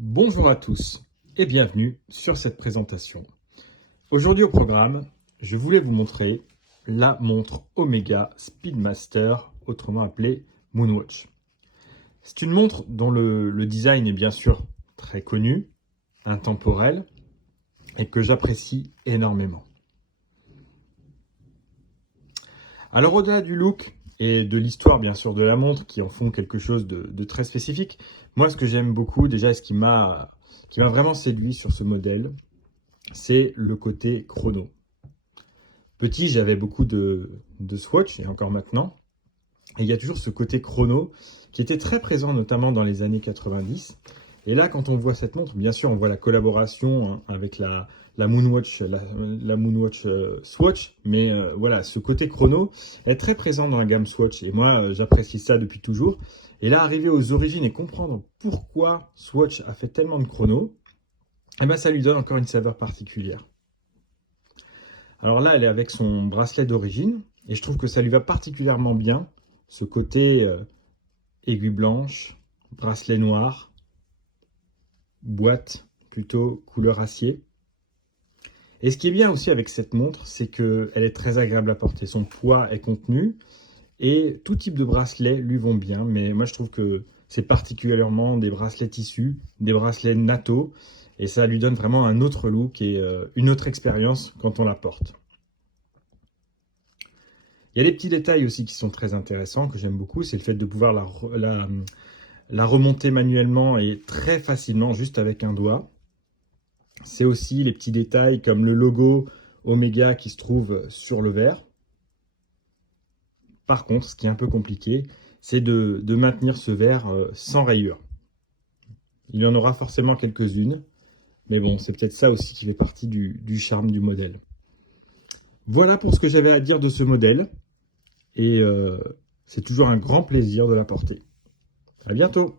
Bonjour à tous et bienvenue sur cette présentation. Aujourd'hui au programme, je voulais vous montrer la montre Omega Speedmaster, autrement appelée Moonwatch. C'est une montre dont le design est bien sûr très connu, intemporel et que j'apprécie énormément. Alors au-delà du look et de l'histoire bien sûr de la montre qui en font quelque chose de très spécifique, moi ce que j'aime beaucoup déjà, ce qui m'a vraiment séduit sur ce modèle, c'est le côté chrono. Petit, j'avais beaucoup de Swatch, et encore maintenant, et il y a toujours ce côté chrono qui était très présent notamment dans les années 90. Et là, quand on voit cette montre, bien sûr, on voit la collaboration avec la Moonwatch, la Moonwatch Swatch, mais voilà, ce côté chrono est très présent dans la gamme Swatch, et moi, j'apprécie ça depuis toujours. Et là, arriver aux origines et comprendre pourquoi Swatch a fait tellement de chrono, eh ben, ça lui donne encore une saveur particulière. Alors là, elle est avec son bracelet d'origine, et je trouve que ça lui va particulièrement bien, ce côté aiguille blanche, bracelet noir, boîte plutôt couleur acier. Et ce qui est bien aussi avec cette montre, c'est qu'elle est très agréable à porter. Son poids est contenu, et tout type de bracelet lui vont bien, mais moi je trouve que c'est particulièrement des bracelets tissus, des bracelets natto, et ça lui donne vraiment un autre look et une autre expérience quand on la porte. Il y a des petits détails aussi qui sont très intéressants, que j'aime beaucoup, c'est le fait de pouvoir la remonter manuellement et très facilement, juste avec un doigt. C'est aussi les petits détails comme le logo Omega qui se trouve sur le verre. Par contre, ce qui est un peu compliqué, c'est de maintenir ce verre sans rayures. Il y en aura forcément quelques-unes, mais bon, c'est peut-être ça aussi qui fait partie du charme du modèle. Voilà pour ce que j'avais à dire de ce modèle, et c'est toujours un grand plaisir de la porter. À bientôt!